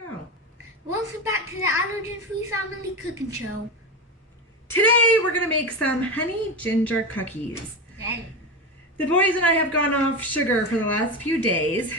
Go. Welcome back to the allergen-free family cooking show. Today we're going to make some honey ginger cookies. The boys and I have gone off sugar for the last few days.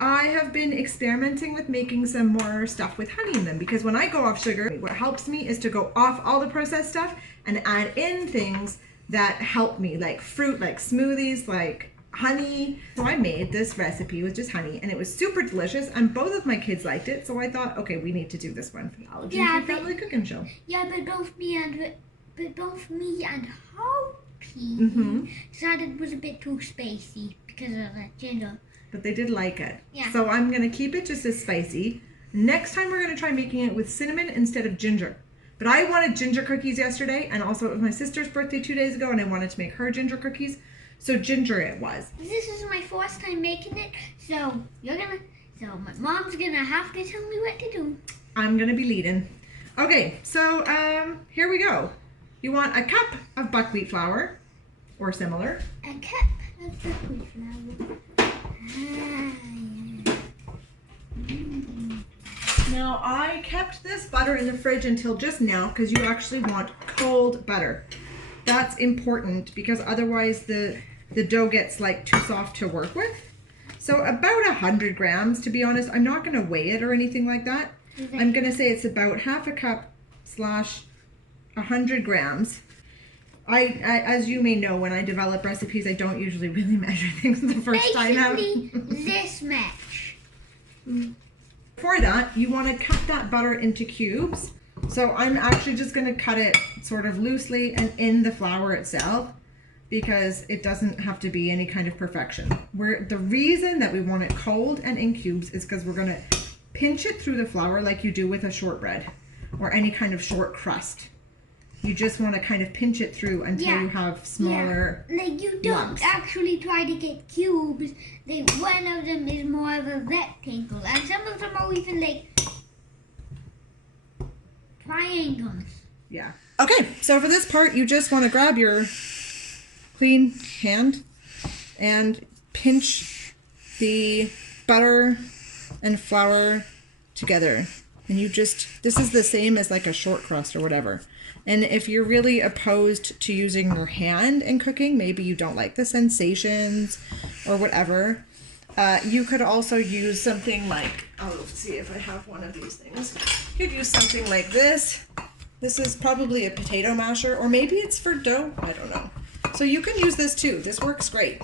I have been experimenting with making some more stuff with honey in them because when I go off sugar, what helps me is to go off all the processed stuff and add in things that help me, like fruit, like smoothies, like honey. So I made this recipe with just honey and it was super delicious and both of my kids liked it. So I thought, okay, we need to do this one for the allergen-free family cooking show. Yeah, but both me and Hoppy decided it was a bit too spicy because of the ginger. But they did like it. Yeah. So I'm going to keep it just as spicy. Next time we're going to try making it with cinnamon instead of ginger. But I wanted ginger cookies yesterday, and also it was my sister's birthday 2 days ago, and I wanted to make her ginger cookies. So ginger it was. This is my first time making it, so my mom's gonna have to tell me what to do. I'm gonna be leading. Okay, so here we go. You want a cup of buckwheat flour, or similar. A cup of buckwheat flour. Now I kept this butter in the fridge until just now because you actually want cold butter. That's important because otherwise the dough gets like too soft to work with. So about 100 grams, to be honest. I'm not going to weigh it or anything like that. I'm going to say it's about half a cup / 100 grams. I as you may know, when I develop recipes, I don't usually really measure things the first time out. This much. For that, you want to cut that butter into cubes. So I'm actually just going to cut it sort of loosely and in the flour itself because it doesn't have to be any kind of perfection. The reason that we want it cold and in cubes is because we're going to pinch it through the flour like you do with a shortbread or any kind of short crust. You just want to kind of pinch it through until you have smaller Like you don't lumps. actually try to get cubes. One of them is more of a rectangle, and some of them are even like triangles. Yeah. Okay, so for this part, you just want to grab your clean hand and pinch the butter and flour together. And this is the same as like a short crust or whatever. And if you're really opposed to using your hand in cooking, maybe you don't like the sensations or whatever, you could also use something like, I'll see if I have one of these things. You could use something like this. This is probably a potato masher, or maybe it's for dough. I don't know. So you can use this too. This works great.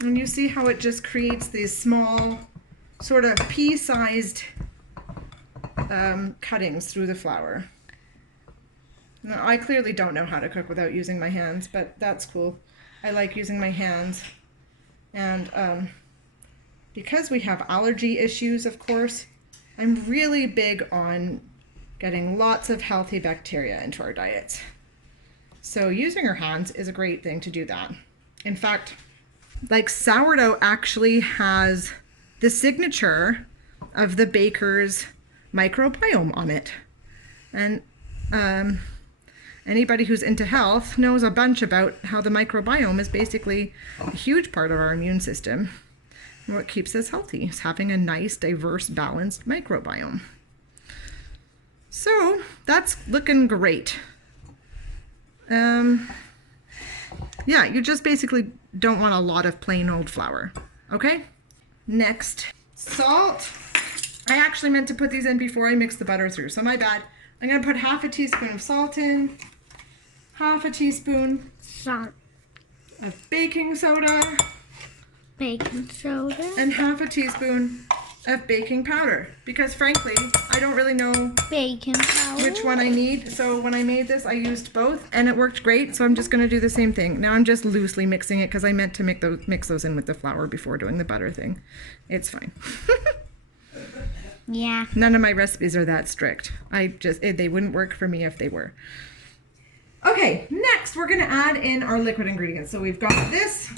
And you see how it just creates these small, sort of pea-sized cuttings through the flour. Now, I clearly don't know how to cook without using my hands, but that's cool. I like using my hands. And because we have allergy issues, of course, I'm really big on getting lots of healthy bacteria into our diets. So using your hands is a great thing to do that. In fact, like sourdough actually has the signature of the baker's microbiome on it. And anybody who's into health knows a bunch about how the microbiome is basically a huge part of our immune system. And what keeps us healthy is having a nice, diverse, balanced microbiome. So that's looking great. Yeah, you just basically don't want a lot of plain old flour. Okay? Next, salt. I actually meant to put these in before I mixed the butter through, so my bad. I'm going to put half a teaspoon of salt in, half a teaspoon Salt, of baking soda, and half a teaspoon of baking powder. Because frankly, I don't really know baking powder, which one I need. So when I made this, I used both and it worked great. So I'm just going to do the same thing. Now I'm just loosely mixing it because I meant to mix those in with the flour before doing the butter thing. It's fine. Yeah. None of my recipes are that strict. They wouldn't work for me if they were. Okay, next we're gonna add in our liquid ingredients. So we've got this,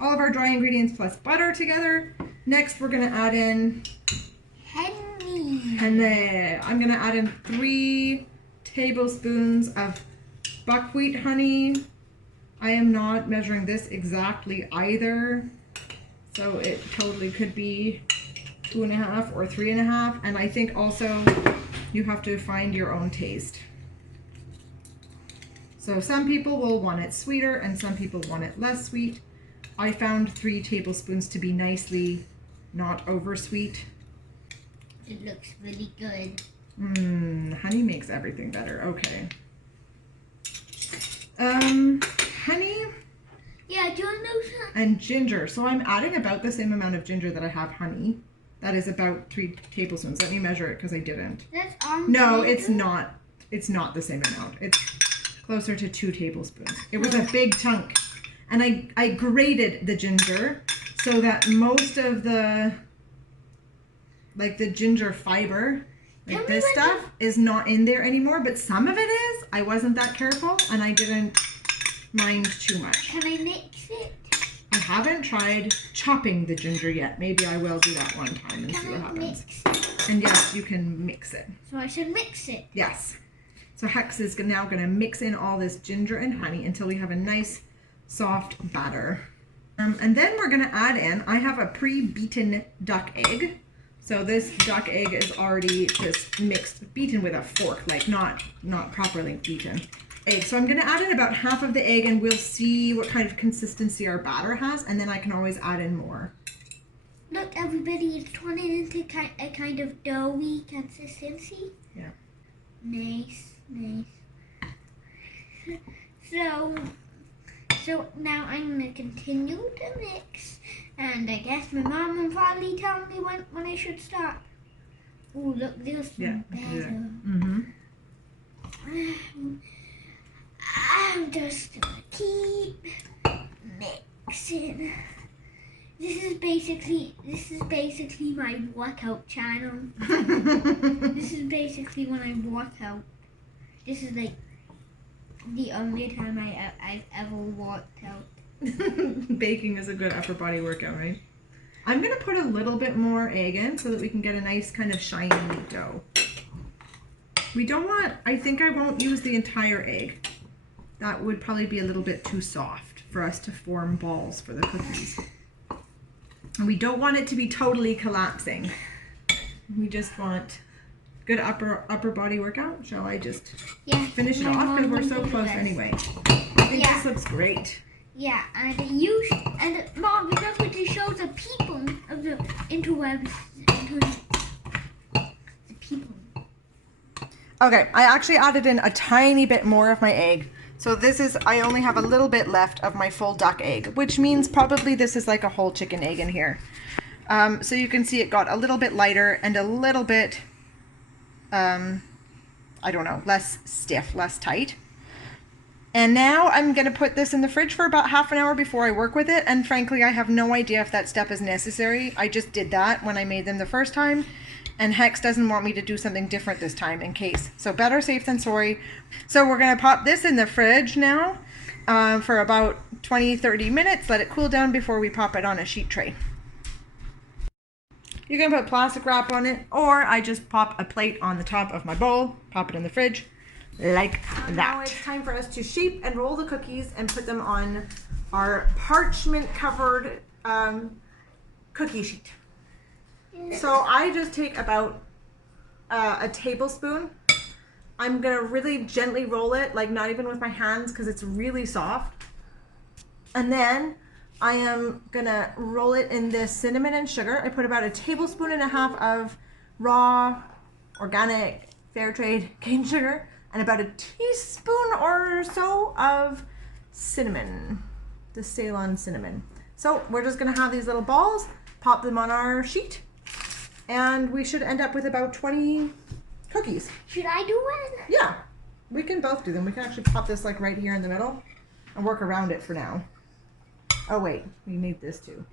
all of our dry ingredients plus butter together. Next we're gonna add in honey. And then I'm gonna add in 3 tablespoons of buckwheat honey. I am not measuring this exactly either. So it totally could be 2.5 or 3.5. And I think also you have to find your own taste. So some people will want it sweeter and some people want it less sweet. I found 3 tablespoons to be nicely not over sweet. It looks really good. Honey makes everything better. Okay. Honey. Yeah, do you want those? And ginger. So I'm adding about the same amount of ginger that I have honey. That is about 3 tablespoons. Let me measure it because I didn't. That's on. No, it's not. It's not the same amount. It's closer to 2 tablespoons. It was a big chunk. And I grated the ginger so that most of the, like the ginger fiber, like this stuff, is not in there anymore. But some of it is. I wasn't that careful and I didn't mind too much. Can I mix it? I haven't tried chopping the ginger yet. Maybe I will do that one time and see what happens. And yes, you can mix it. So I should mix it? Yes. So Hex is now going to mix in all this ginger and honey until we have a nice soft batter. And then we're going to add in, I have a pre-beaten duck egg. So this duck egg is already just beaten with a fork, like not properly beaten egg. So I'm going to add in about half of the egg and we'll see what kind of consistency our batter has, and then I can always add in more. Look, everybody, it's turning into a kind of doughy consistency. Yeah. Nice. So now I'm going to continue to mix, and I guess my mom will probably tell me when I should stop. Oh, look, this one better. I'm just going to keep mixing. This is basically my workout channel. This is basically when I work out. This is like the only time I've ever worked out. Baking is a good upper body workout, right? I'm going to put a little bit more egg in so that we can get a nice kind of shiny dough. I think I won't use the entire egg. That would probably be a little bit too soft for us to form balls for the cookies. And we don't want it to be totally collapsing. We just want good upper body workout. Shall I just finish it off because we're so close anyway? I think this looks great. Yeah, and Mom, remember to show the people of the interwebs, the people. Okay, I actually added in a tiny bit more of my egg. So I only have a little bit left of my full duck egg, which means probably this is like a whole chicken egg in here. So you can see it got a little bit lighter and a little bit, I don't know, less stiff, less tight. And now I'm going to put this in the fridge for about half an hour before I work with it. And frankly, I have no idea if that step is necessary. I just did that when I made them the first time. And Hex doesn't want me to do something different this time in case. So better safe than sorry. So we're going to pop this in the fridge now for about 20-30 minutes. Let it cool down before we pop it on a sheet tray. You can put plastic wrap on it, or I just pop a plate on the top of my bowl, pop it in the fridge like that. Now it's time for us to shape and roll the cookies and put them on our parchment covered cookie sheet. So I just take about a tablespoon. I'm gonna really gently roll it, like not even with my hands because it's really soft. And then I am gonna roll it in this cinnamon and sugar. I put about 1.5 tablespoons of raw, organic, fair trade cane sugar and about 1 teaspoon or so of cinnamon, the Ceylon cinnamon. So we're just gonna have these little balls, pop them on our sheet, and we should end up with about 20 cookies. Should I do it? Yeah, we can both do them. We can actually pop this like right here in the middle and work around it for now. Oh wait, we made this too.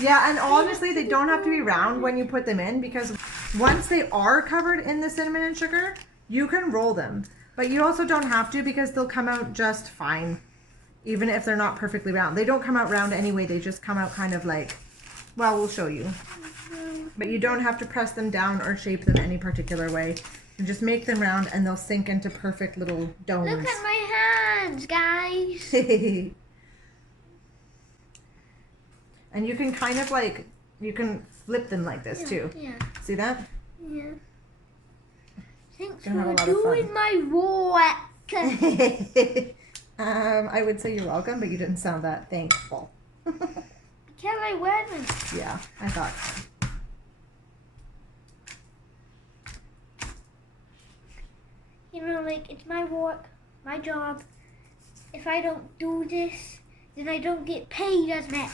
Yeah, and honestly, they don't have to be round when you put them in, because once they are covered in the cinnamon and sugar, you can roll them. But you also don't have to, because they'll come out just fine, even if they're not perfectly round. They don't come out round anyway, they just come out kind of like, well, we'll show you. But you don't have to press them down or shape them any particular way. You just make them round and they'll sink into perfect little domes. Look at my hands, guys. And you can kind of like, you can flip them like this too. Yeah. See that? Yeah. Thanks Gonna have a for lot of fun. doing my work. I would say you're welcome, but you didn't sound that thankful. Because I wasn't. Yeah, I thought so. You know, like, it's my work, my job. If I don't do this, then I don't get paid as much.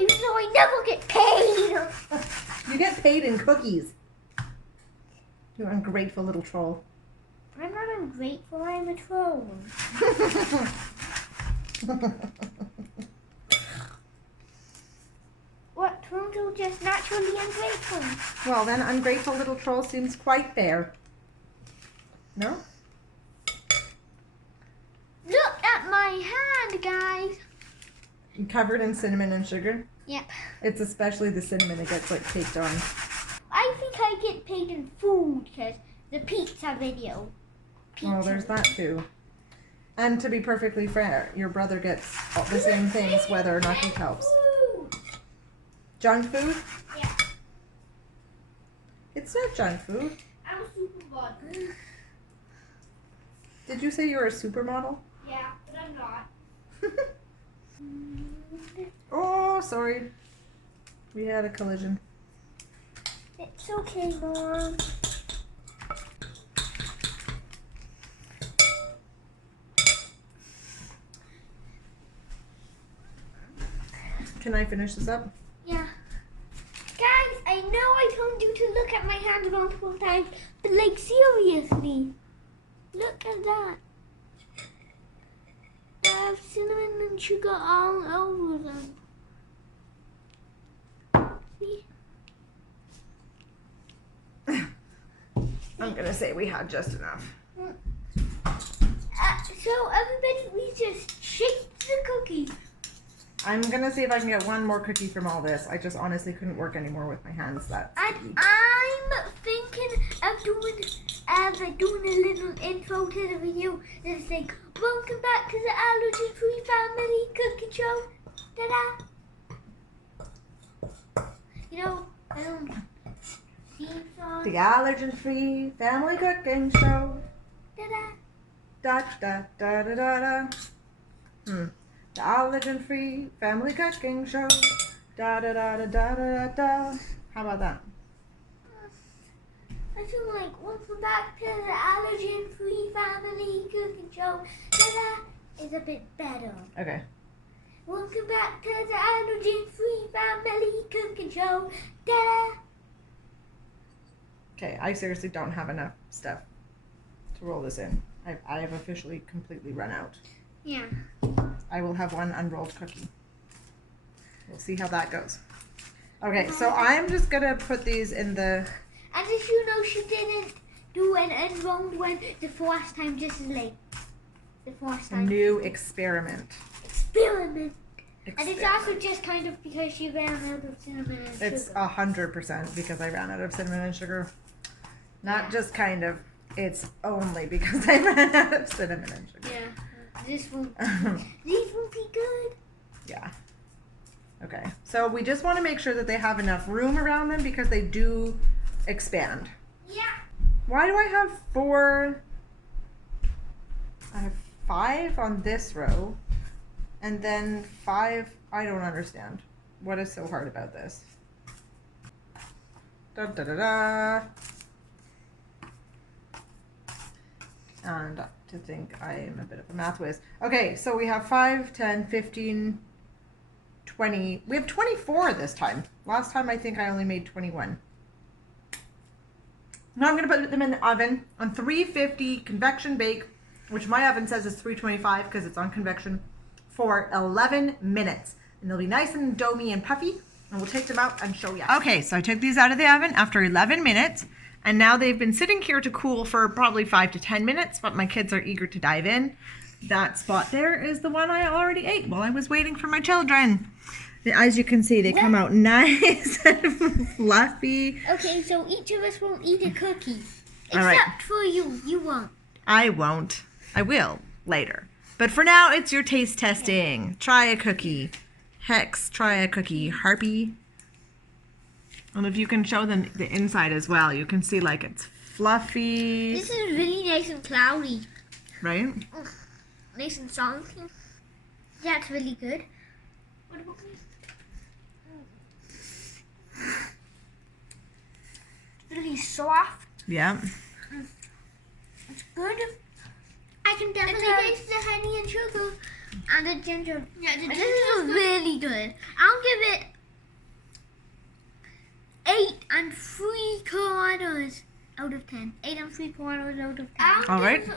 Even though I never get paid. You get paid in cookies. You ungrateful little troll. I'm not ungrateful, I'm a troll. What, trolls are just naturally ungrateful? Well, then ungrateful little troll seems quite fair. No? Look at my hand, guys. Covered in cinnamon and sugar. Yep. It's especially the cinnamon that gets like caked on. I think I get paid in food because the pizza video. Well, there's that too. And to be perfectly fair, your brother gets all the same things whether or not he helps. Junk food? Yeah. It's not junk food. I'm a supermodel. Did you say you were a supermodel? Yeah, but I'm not. Oh, sorry. We had a collision. It's okay, Mom. Can I finish this up? Yeah. Guys, I know I told you to look at my hand multiple times, but like seriously, look at that. I have cinnamon and sugar all over them. See? I'm gonna say we had just enough. So everybody, we just shake the cookie. I'm gonna see if I can get one more cookie from all this. I just honestly couldn't work anymore with my hands that And sticky. I'm thinking of doing a little intro to the video that's like, welcome back to the allergen-free family cooking show. Ta-da! You know, theme song. The allergen-free family cooking show. Ta-da! Da da da da da da. The allergen-free family cooking show. Da da da da da da da. How about that? I feel like welcome back to the allergen-free family cooking show. Ta-da! Is a bit better. Okay. Welcome back to the allergen-free family cooking show. Ta-da! Okay, I seriously don't have enough stuff to roll this in. I have officially completely run out. Yeah. I will have one unrolled cookie. We'll see how that goes. Okay, so I'm just gonna put these in the... And did you know she didn't do an unrolled one the first time, just like the first time? new experiment. Experiment. And it's also just kind of because she ran out of cinnamon and sugar. It's 100% because I ran out of cinnamon and sugar. Not just kind of. It's only because I ran out of cinnamon and sugar. Yeah. These will be good. Yeah. Okay. So we just want to make sure that they have enough room around them because they do expand. Yeah. Why do I have 4? I have 5 on this row. And then 5, I don't understand. What is so hard about this? Da da da da. And to think I am a bit of a math whiz. Okay, so we have 5, 10, 15, 20. We have 24 this time. Last time I think I only made 21. Now I'm going to put them in the oven on 350 convection bake, which my oven says is 325 because it's on convection, for 11 minutes. And they'll be nice and domey and puffy, and we'll take them out and show you. Okay, so I took these out of the oven after 11 minutes, and now they've been sitting here to cool for probably 5 to 10 minutes, but my kids are eager to dive in. That spot there is the one I already ate while I was waiting for my children. As you can see, they come out nice and fluffy. Okay, so each of us won't eat a cookie. Except All right. for you. You won't. I won't. I will later. But for now, it's your taste testing. Try a cookie. Hex, try a cookie. Harpy. And if you can show them the inside as well, you can see like it's fluffy. This is really nice and cloudy. Right? Nice and salty. Yeah, it's really good. What about me? It's really soft. Yeah. It's good. I can definitely taste the honey and sugar and the ginger. Yeah, this is really good. I'll give it 8 3/4 out of 10. 8 3/4 out of 10. All right. 9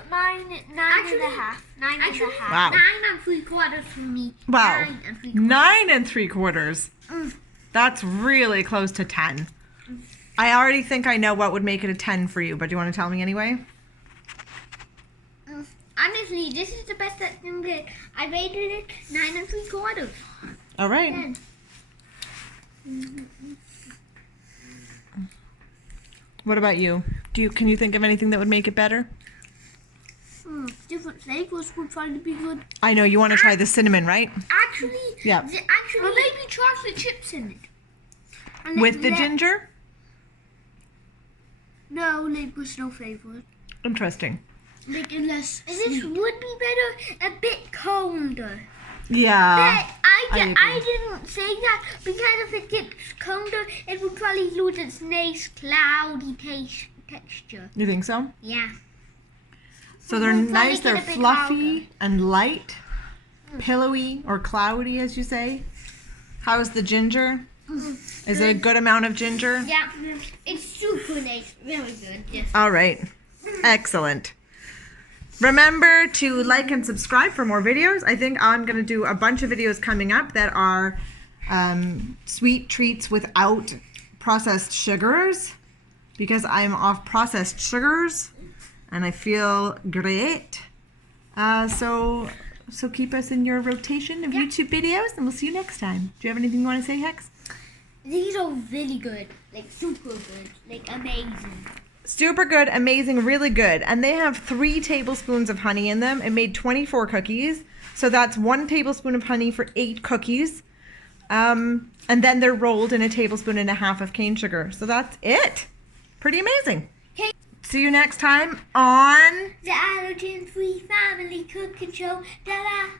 and a half. 9 and a half. Wow. 9 3/4 for me. Wow. 9 3/4. 9 3/4. That's really close to 10. I already think I know what would make it a 10 for you, but do you want to tell me anyway? Honestly, this is the best that can get. I rated it 9 3/4. All right. 10. What about you? Can you think of anything that would make it better? Different flavors would probably be good. I know you want to try the cinnamon, right? Actually, Yeah. Or maybe chocolate chips in it. And With the ginger? No, like with no flavor. Interesting. Like unless this would be better, a bit colder. Yeah. But I agree. I didn't say that because if it gets colder, it would probably lose its nice cloudy texture. You think so? Yeah. So they're We'll probably nice, get they're a bit fluffy and light, pillowy or cloudy, as you say. How's the ginger? Is it a good amount of ginger? Yeah, it's super nice. Really good. Yes. All right. Excellent. Remember to like and subscribe for more videos. I think I'm going to do a bunch of videos coming up that are sweet treats without processed sugars, because I'm off processed sugars and I feel great. So keep us in your rotation of YouTube videos, and we'll see you next time. Do you have anything you want to say, Hex? These are really good. Like super good. Like amazing. Super good, amazing, really good. And they have 3 tablespoons of honey in them. It made 24 cookies. So that's 1 tablespoon of honey for 8 cookies. And then they're rolled in 1.5 tablespoons of cane sugar. So that's it. Pretty amazing. Okay. See you next time on The Allergen Free Family Cooking Show. Ta-da!